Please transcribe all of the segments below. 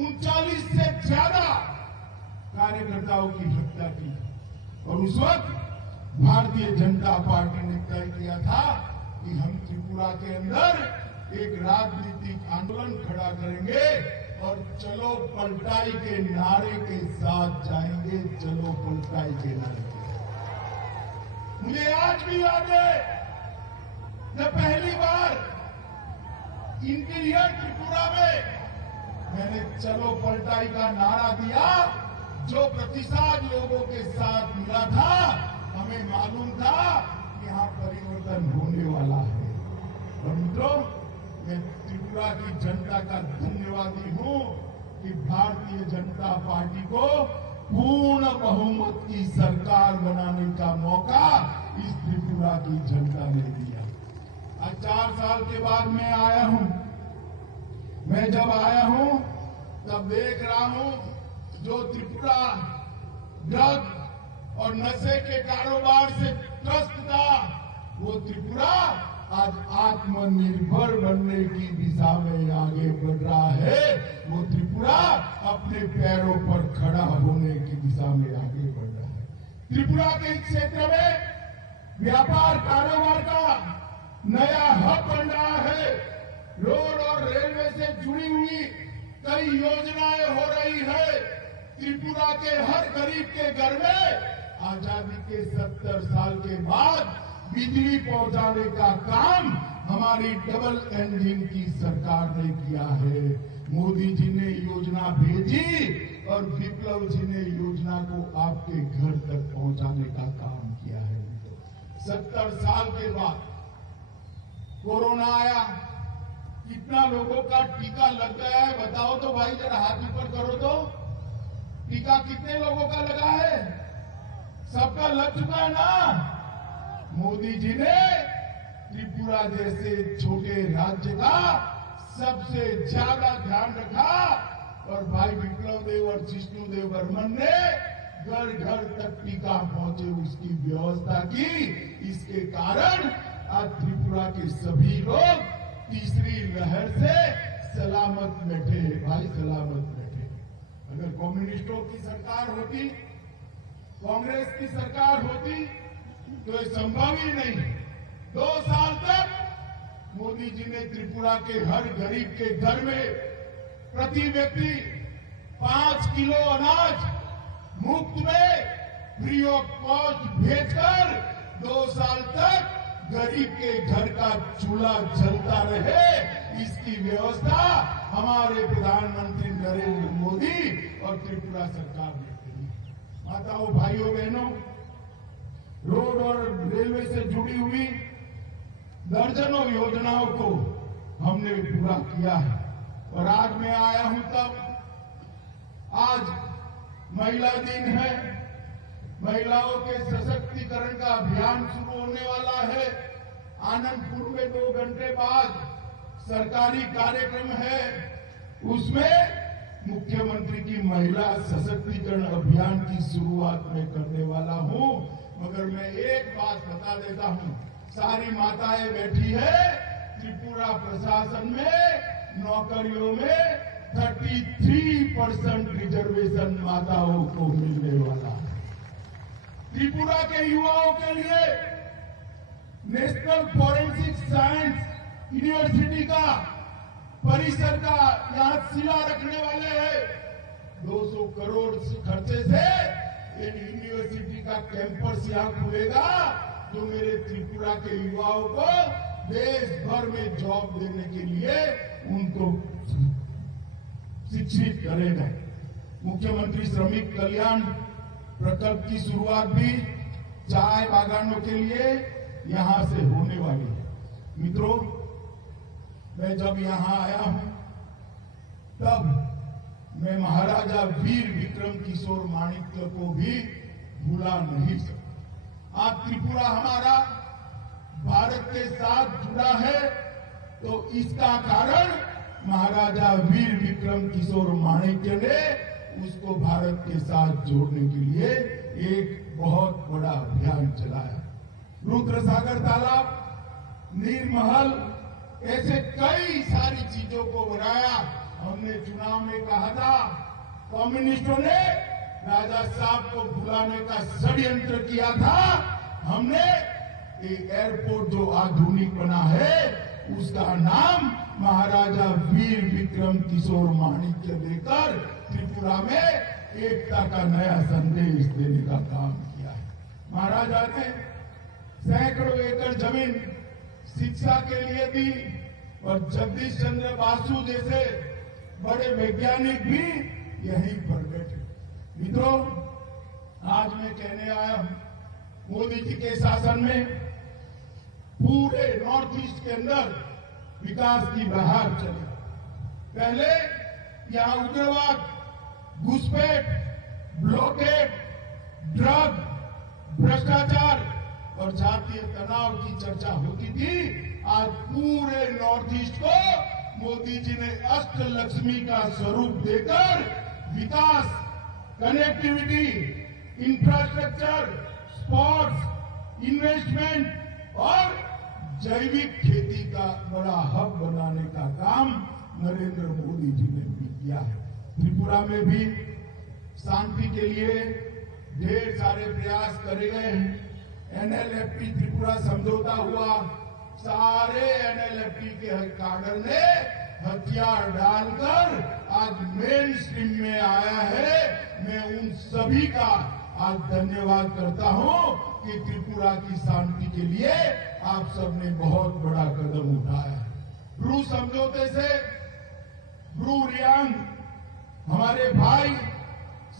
39 से ज्यादा कार्यकर्ताओं की हत्या की और उस वक्त भारतीय जनता पार्टी ने तय किया था कि हम त्रिपुरा के अंदर एक राजनीतिक आंदोलन खड़ा करेंगे और चलो पलटाई के नारे के साथ जाएंगे। चलो पलटाई के नारे के साथ। मुझे आज भी याद है जब पहली बार इंटीरियर त्रिपुरा में मैंने चलो पलटाई का नारा दिया, जो प्रतिसाद लोगों के साथ मिला था, हमें मालूम था कि यहाँ परिवर्तन होने वाला है। और मित्रों, मैं त्रिपुरा की जनता का धन्यवादी हूँ कि भारतीय जनता पार्टी को पूर्ण बहुमत की सरकार बनाने का मौका इस त्रिपुरा की जनता ने दिया। आज 4 साल के बाद मैं आया हूँ। मैं जब आया हूँ तब देख रहा हूँ जो त्रिपुरा ड्रग और नशे के कारोबार से त्रस्त था, वो त्रिपुरा आज आत्मनिर्भर बनने की दिशा में आगे बढ़ रहा है। वो त्रिपुरा अपने पैरों पर खड़ा होने की दिशा में आगे बढ़ रहा है। त्रिपुरा के इस क्षेत्र में व्यापार कारोबार का नया हब बन रहा है। रोड और रेलवे से जुड़ी हुई कई योजनाएं हो रही है। त्रिपुरा के हर गरीब के घर में आजादी के 70 साल के बाद बिजली पहुंचाने का काम हमारी डबल इंजन की सरकार ने किया है। मोदी जी ने योजना भेजी और विप्लव जी ने योजना को आपके घर तक पहुंचाने का काम किया है। 70 साल के बाद कोरोना आया, कितना लोगों का टीका लग गया है बताओ तो भाई, जरा हाथ ऊपर करो तो। टीका कितने लोगों का लगा है? सबका लग चुका है ना। मोदी जी ने त्रिपुरा जैसे छोटे राज्य का सबसे ज्यादा ध्यान रखा और भाई विप्लव देव और जिष्णुदेव बर्मन ने घर घर तक टीका पहुंचे उसकी व्यवस्था की। इसके कारण आज त्रिपुरा के सभी लोग तीसरी लहर से सलामत बैठे। भाई सलामत बैठे। अगर कम्युनिस्टों की सरकार होती, कांग्रेस की सरकार होती तो ये संभव ही नहीं। 2 साल तक मोदी जी ने त्रिपुरा के हर गरीब के घर में प्रति व्यक्ति 5 किलो अनाज मुफ्त में फ्री ऑफ कॉस्ट भेजकर 2 साल तक गरीब के घर का चूल्हा जलता रहे, इसकी व्यवस्था हमारे प्रधानमंत्री नरेंद्र मोदी और त्रिपुरा सरकार ने की। माताओं, भाइयों, बहनों, रोड और रेलवे से जुड़ी हुई दर्जनों योजनाओं को हमने पूरा किया है। और आज मैं आया हूं तब आज महिला दिन है। महिलाओं के सशक्तिकरण का अभियान शुरू होने वाला है। आनंदपुर में 2 घंटे बाद सरकारी कार्यक्रम है, उसमें मुख्यमंत्री की महिला सशक्तिकरण अभियान की शुरुआत में करने वाला हूं। मगर मैं एक बात बता देता हूं, सारी माताएं बैठी है, त्रिपुरा प्रशासन में नौकरियों में 33% रिजर्वेशन माताओं को मिलने वाला है। त्रिपुरा के युवाओं के लिए नेशनल फॉरेंसिक साइंस यूनिवर्सिटी का परिसर का यहां शिला रखने वाले हैं। 200 करोड़ खर्चे से एक यूनिवर्सिटी का कैंपस यहां खुलेगा, जो मेरे त्रिपुरा के युवाओं को देश भर में जॉब देने के लिए उनको शिक्षित करेगा। मुख्यमंत्री श्रमिक कल्याण प्रकल्प की शुरुआत भी चाय बागानों के लिए यहां से होने वाली है। मित्रों, मैं जब यहां आया हूं तब मैं महाराजा वीर विक्रम किशोर माणिक्य को भी भूला नहीं सकता। आज त्रिपुरा हमारा भारत के साथ जुड़ा है तो इसका कारण महाराजा वीर विक्रम किशोर माणिक्य ने उसको भारत के साथ जोड़ने के लिए एक बहुत बड़ा अभियान चलाया। रुद्रसागर तालाब, नीर महल, ऐसे कई सारी चीजों को बनाया। हमने चुनाव चुनाव में कहा था, कम्युनिस्टों ने राजा साहब को भुलाने का षड्यंत्र किया था। हमने एक एयरपोर्ट जो आधुनिक बना है उसका नाम महाराजा वीर विक्रम किशोर माणिक्य देकर त्रिपुरा में एकता का नया संदेश देने का काम किया है। महाराजा ने सैकड़ों एकड़ जमीन शिक्षा के लिए दी और जगदीश चंद्र बासु जैसे बड़े वैज्ञानिक भी यहीं पर बैठे। मित्रों, आज मैं कहने आया हूं, मोदी जी के शासन में पूरे नॉर्थ ईस्ट के अंदर विकास की बहार चली। पहले यहां उग्रवाद, घुसपैठ, ब्लॉकेड, ड्रग, भ्रष्टाचार और जातीय तनाव की चर्चा होती थी। आज पूरे नॉर्थ ईस्ट को मोदी जी ने अष्टलक्ष्मी का स्वरूप देकर विकास, कनेक्टिविटी, इंफ्रास्ट्रक्चर, स्पोर्ट्स, इन्वेस्टमेंट और जैविक खेती का बड़ा हब बनाने का काम नरेंद्र मोदी जी ने भी किया है। त्रिपुरा में भी शांति के लिए ढेर सारे प्रयास करे गए हैं। एनएलएफटी त्रिपुरा समझौता हुआ, सारे एनएलएफटी के काडर ने हथियार डालकर आज मेन स्ट्रीम में आया है। मैं उन सभी का आज धन्यवाद करता हूं कि त्रिपुरा की शांति के लिए आप सबने बहुत बड़ा कदम उठाया है। ब्रू समझौते से ब्रू रियांग हमारे भाई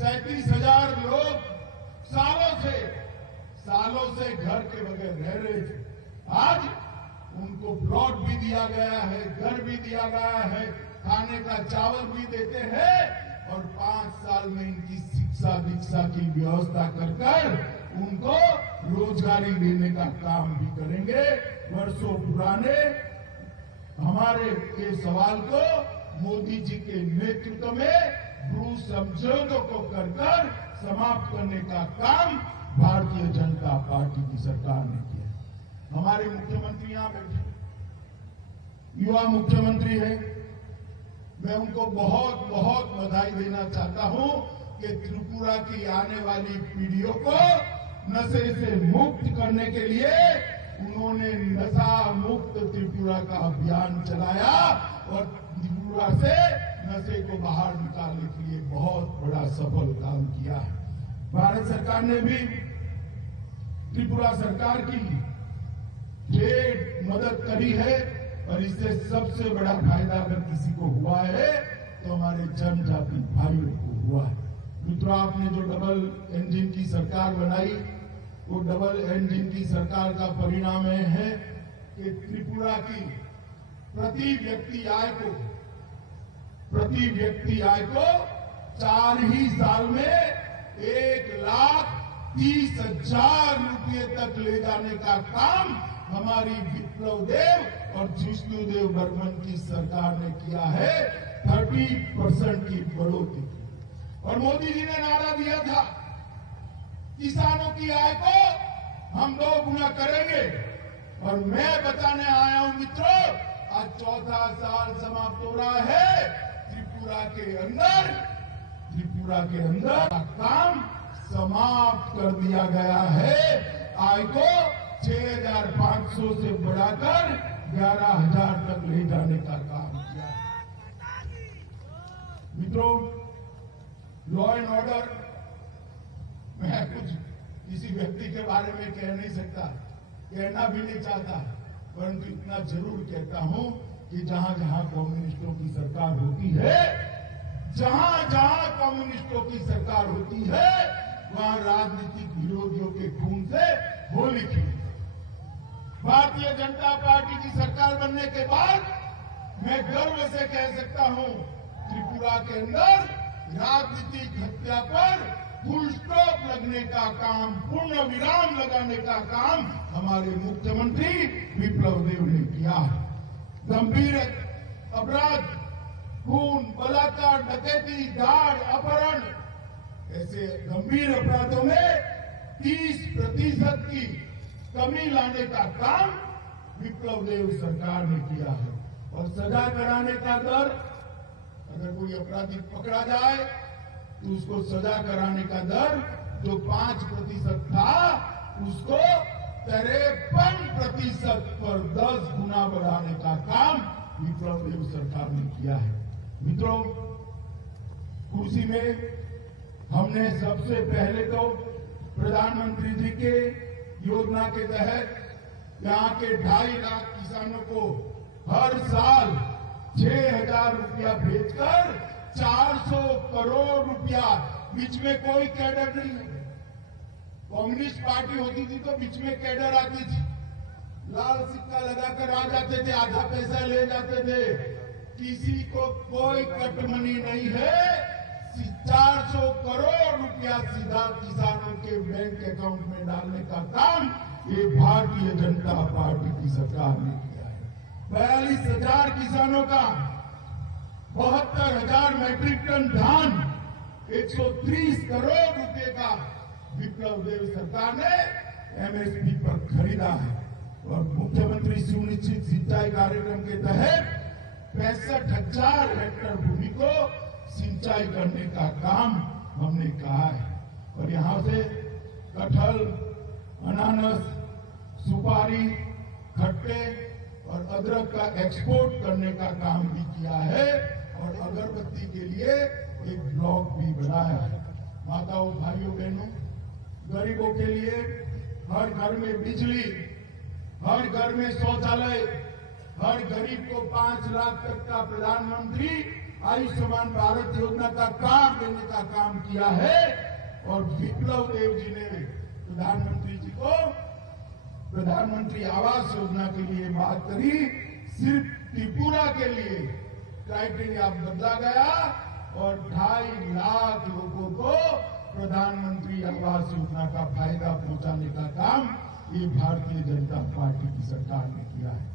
37,000 लोग सालों से घर के बगैर रह रहे थे। आज उनको प्लॉट भी दिया गया है, घर भी दिया गया है, खाने का चावल भी देते हैं और 5 साल में इनकी शिक्षा दीक्षा की व्यवस्था कर उनको रोजगारी देने का काम भी करेंगे। वर्षों पुराने हमारे ये सवाल को मोदी जी के नेतृत्व में ब्रू समझौतों को कर समाप्त करने का काम भारतीय जनता पार्टी की सरकार ने किया। हमारे मुख्यमंत्री यहां बैठे, युवा मुख्यमंत्री है, मैं उनको बहुत बहुत बधाई देना चाहता हूं कि त्रिपुरा की आने वाली पीढ़ियों को नशे से मुक्त करने के लिए उन्होंने नशा मुक्त त्रिपुरा का अभियान चलाया और त्रिपुरा से नशे को बाहर निकालने के लिए बहुत बड़ा सफल काम किया है। भारत सरकार ने भी त्रिपुरा सरकार की ढेर मदद करी है और इससे सबसे बड़ा फायदा अगर किसी को हुआ है तो हमारे जनजाति भाइयों को हुआ है। मित्रों, आपने जो डबल इंजन की सरकार बनाई, वो डबल इंजन की सरकार का परिणाम है कि त्रिपुरा की प्रति व्यक्ति आय को 4 ही साल में 1,30,000 रुपये तक ले जाने का काम हमारी विप्लव देव और जिष्णुदेव बर्मन की सरकार ने किया है। 30% की बढ़ोतरी। और मोदी जी ने नारा दिया था, किसानों की आय को हम 2 गुना करेंगे। और मैं बताने आया हूं मित्रों, आज 4था साल समाप्त हो रहा है। त्रिपुरा के अंदर काम समाप्त कर दिया गया है। आय को 6,500 से बढ़ाकर 11,000 तक ले जाने का काम किया। मित्रों, लॉ एंड ऑर्डर, मैं कुछ किसी व्यक्ति के बारे में कह नहीं सकता, कहना भी नहीं चाहता, परंतु इतना जरूर कहता हूं कि जहां जहां कम्युनिस्टों की सरकार होती है, कम्युनिस्टों की सरकार होती है, वहां राजनीतिक विरोधियों के खून से होली खिली। भारतीय जनता पार्टी की सरकार बनने के बाद मैं गर्व से कह सकता हूं, त्रिपुरा के अंदर राजनीतिक हत्या पर फुल स्टॉप लगने का काम, पूर्ण विराम लगाने का काम हमारे मुख्यमंत्री विप्लव देव ने किया है। गंभीर अपराध, खून, बलात्कार, डकैती, दाड़, अपहरण, ऐसे गंभीर अपराधों में 30% की कमी लाने का काम विप्लव देव सरकार ने किया है। और सजा कराने का दर अगर कोई अपराधी पकड़ा जाए तो उसको सजा कराने का दर जो 5% था उसको 53% पर 10 गुना बढ़ाने का काम विप्लव देव सरकार ने किया है। मित्रों, कुर्सी में हमने सबसे पहले तो प्रधानमंत्री जी के योजना के तहत यहाँ के 2.5 लाख किसानों को हर साल 6,000 रुपया भेजकर 400 करोड़ रुपया, बीच में कोई कैडर नहीं है। कम्युनिस्ट पार्टी होती थी तो बीच में कैडर आती थी, लाल सिक्का लगाकर आ जाते थे, आधा पैसा ले जाते थे। किसी को कोई कटमनी नहीं है। 400 करोड़ रुपया सीधा किसानों के बैंक अकाउंट में डालने का काम ये भारतीय जनता पार्टी की सरकार ने किया है। 42,000 किसानों का 72,000 मैट्रिक टन धान 130 करोड़ रुपए का विप्लव देव सरकार ने एमएसपी पर खरीदा है। और मुख्यमंत्री सुनिश्चित सिंचाई कार्यक्रम के तहत 65,000 हेक्टेयर भूमि को सिंचाई करने का काम हमने कहा है। और यहाँ से कटहल, अनानास, सुपारी, खट्टे और अदरक का एक्सपोर्ट करने का काम भी किया है। और अगरबत्ती के लिए एक ब्लॉक भी बनाया है। माताओं, भाइयों, बहनों, गरीबों के लिए हर घर में बिजली, हर घर में शौचालय, हर गरीब को 5 लाख तक का प्रधानमंत्री आयुष्मान भारत योजना का कार्ड देने का काम किया है। और विप्लव देव जी ने प्रधानमंत्री जी को प्रधानमंत्री आवास योजना के लिए बात करी। सिर्फ त्रिपुरा के लिए क्राइटेरिया बदला गया और 2.5 लाख लोगों को प्रधानमंत्री आवास योजना का फायदा पहुंचाने का काम ये भारतीय जनता पार्टी की सरकार ने किया है।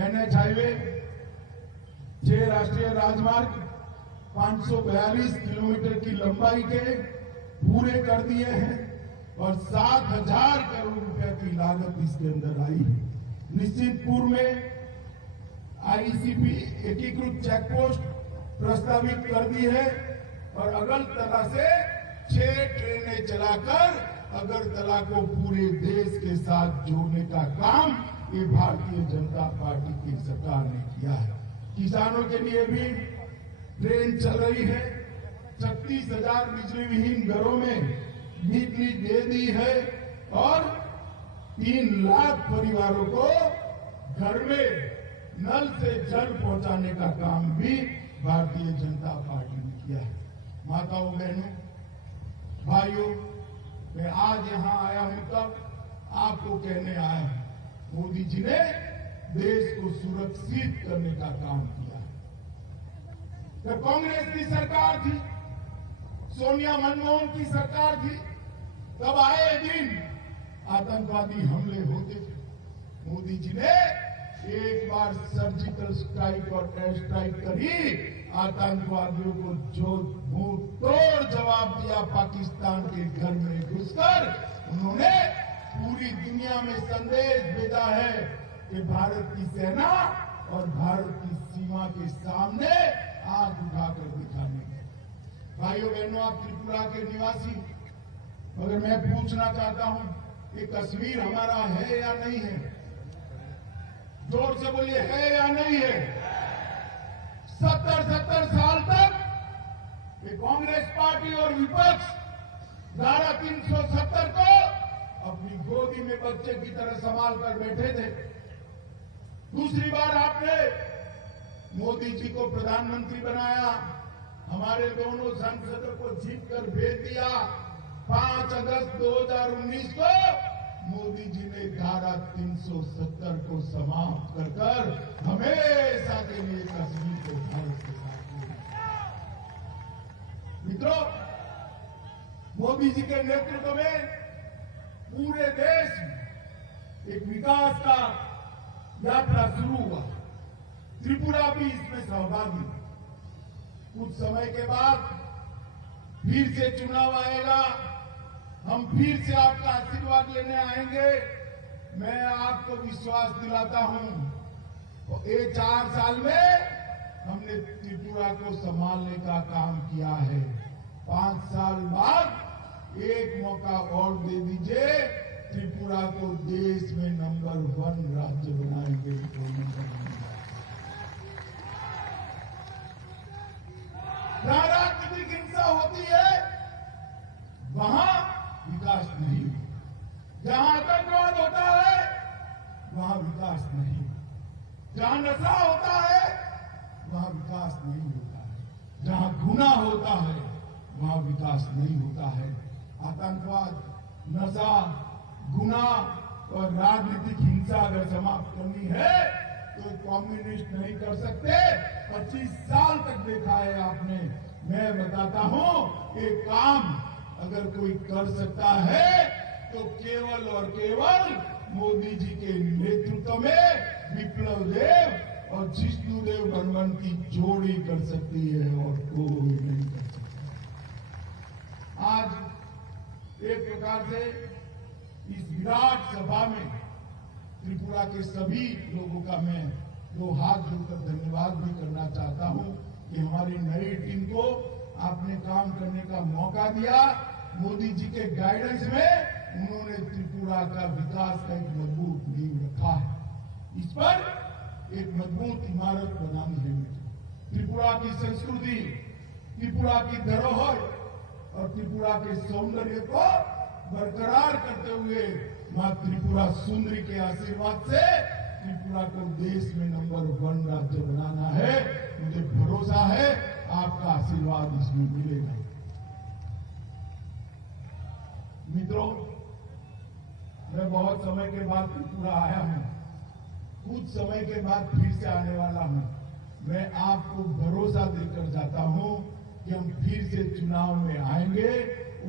एनएच हाईवे, 6 राष्ट्रीय राजमार्ग 542 किलोमीटर की लंबाई के पूरे कर दिए हैं और 7,000 करोड़ रुपए की लागत इसके अंदर आई है। निश्चितपुर में आईसीपी एकीकृत चेकपोस्ट प्रस्तावित कर दी है और अगरतला से 6 ट्रेनें चलाकर अगरतला को पूरे देश के साथ जोड़ने का काम ये भारतीय जनता पार्टी की सरकार ने किया है। किसानों के लिए भी ट्रेन चल रही है। 36,000 बिजली विहीन घरों में बिजली दे दी है और 3 लाख परिवारों को घर में नल से जल पहुंचाने का काम भी भारतीय जनता पार्टी ने किया है। माताओं, बहनों, भाइयों, मैं आज यहाँ आया हूं तब आपको कहने आया हूं, मोदी जी ने देश को सुरक्षित करने का काम किया है। जब कांग्रेस की सरकार थी, सोनिया मनमोहन की सरकार थी, तब आए दिन आतंकवादी हमले होते थे। मोदी जी ने एक बार सर्जिकल स्ट्राइक और एयर स्ट्राइक करी, आतंकवादियों को जो मुंह तोड़ जवाब दिया। पाकिस्तान के घर में घुसकर उन्होंने पूरी दुनिया में संदेश भेजा है कि भारत की सेना और भारत की सीमा के सामने आंख उठाकर दिखाने के। भाइयों बहनों, आप त्रिपुरा के निवासी, मगर मैं पूछना चाहता हूं कि कश्मीर हमारा है या नहीं है? जोर से बोलिए, है या नहीं है? 70 साल तक ये कांग्रेस पार्टी और विपक्ष धारा 370 को अपनी गोदी में बच्चे की तरह संभाल कर बैठे थे। दूसरी बार आपने मोदी जी को प्रधानमंत्री बनाया, हमारे दोनों सांसदों को जीत कर भेज दिया। 5 अगस्त 2019 को मोदी जी ने धारा 370 को समाप्त कर हमेशा के लिए कश्मीर को भारत के साथ जोड़ा। मित्रों, मोदी जी के नेतृत्व में पूरे देश में एक विकास का यात्रा शुरू हुआ। त्रिपुरा भी इसमें सहभागी। कुछ समय के बाद फिर से चुनाव आएगा, हम फिर से आपका आशीर्वाद लेने आएंगे। मैं आपको विश्वास दिलाता हूं, ये 4 साल में हमने त्रिपुरा को संभालने का काम किया है। 5 साल बाद एक मौका और दे दीजिए, त्रिपुरा को देश में नंबर 1 राज्य बनाएंगे। जहां राजनीतिक हिंसा होती है वहां विकास नहीं, जहां आतंकवाद होता है वहां विकास नहीं, जहां नशा होता है वहां विकास नहीं होता है, जहां गुना होता है वहां विकास नहीं होता है। आतंकवाद, नशा, गुना और राजनीतिक हिंसा अगर समाप्त करनी है तो कम्युनिस्ट नहीं कर सकते। 25 साल तक देखा है आपने। मैं बताता हूं, एक काम अगर कोई कर सकता है तो केवल और केवल मोदी जी के नेतृत्व में विप्लव देव और जिष्णुदेव बर्मन की जोड़ी कर सकती है और कोई नहीं कर सकता। आज एक प्रकार से इस विराट सभा में त्रिपुरा के सभी लोगों का मैं 2 हाथ जोड़कर धन्यवाद भी करना चाहता हूं कि हमारी नई टीम को आपने काम करने का मौका दिया। मोदी जी के गाइडेंस में उन्होंने त्रिपुरा का विकास का एक मजबूत नींव रखा है। इस पर एक मजबूत इमारत बनानी है। त्रिपुरा की संस्कृति, त्रिपुरा की धरोहर और त्रिपुरा के सौंदर्य को बरकरार करते हुए मां त्रिपुरा सुंदरी के आशीर्वाद से त्रिपुरा को देश में नंबर 1 राज्य बनाना है। मुझे भरोसा है आपका आशीर्वाद इसमें मिलेगा। मित्रों, मैं बहुत समय के बाद त्रिपुरा आया हूं, कुछ समय के बाद फिर से आने वाला हूं। मैं आपको भरोसा देकर जाता हूं कि हम फिर से चुनाव में आएंगे।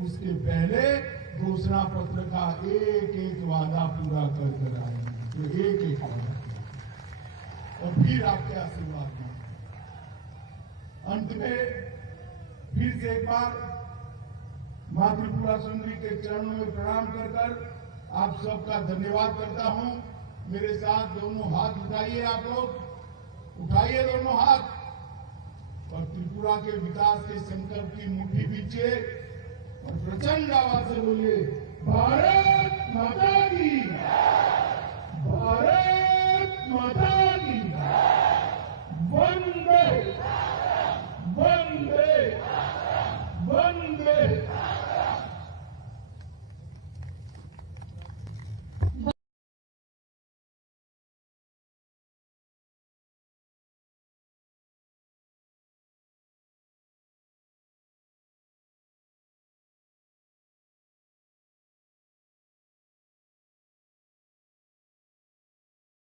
उसके पहले घोषणा पत्र का एक वादा पूरा कर आएंगे, तो एक वादा और फिर आपके आशीर्वाद में। अंत में फिर से एक बार मां त्रिपुरा सुंदरी के चरणों में प्रणाम कर आप सबका धन्यवाद करता हूं। मेरे साथ दोनों हाथ उठाइए, आप लोग उठाइए दोनों हाथ और त्रिपुरा के विकास के संकल्प की मुट्ठी बीचे और प्रचंड आवाज से बोलिए, भारत माता की।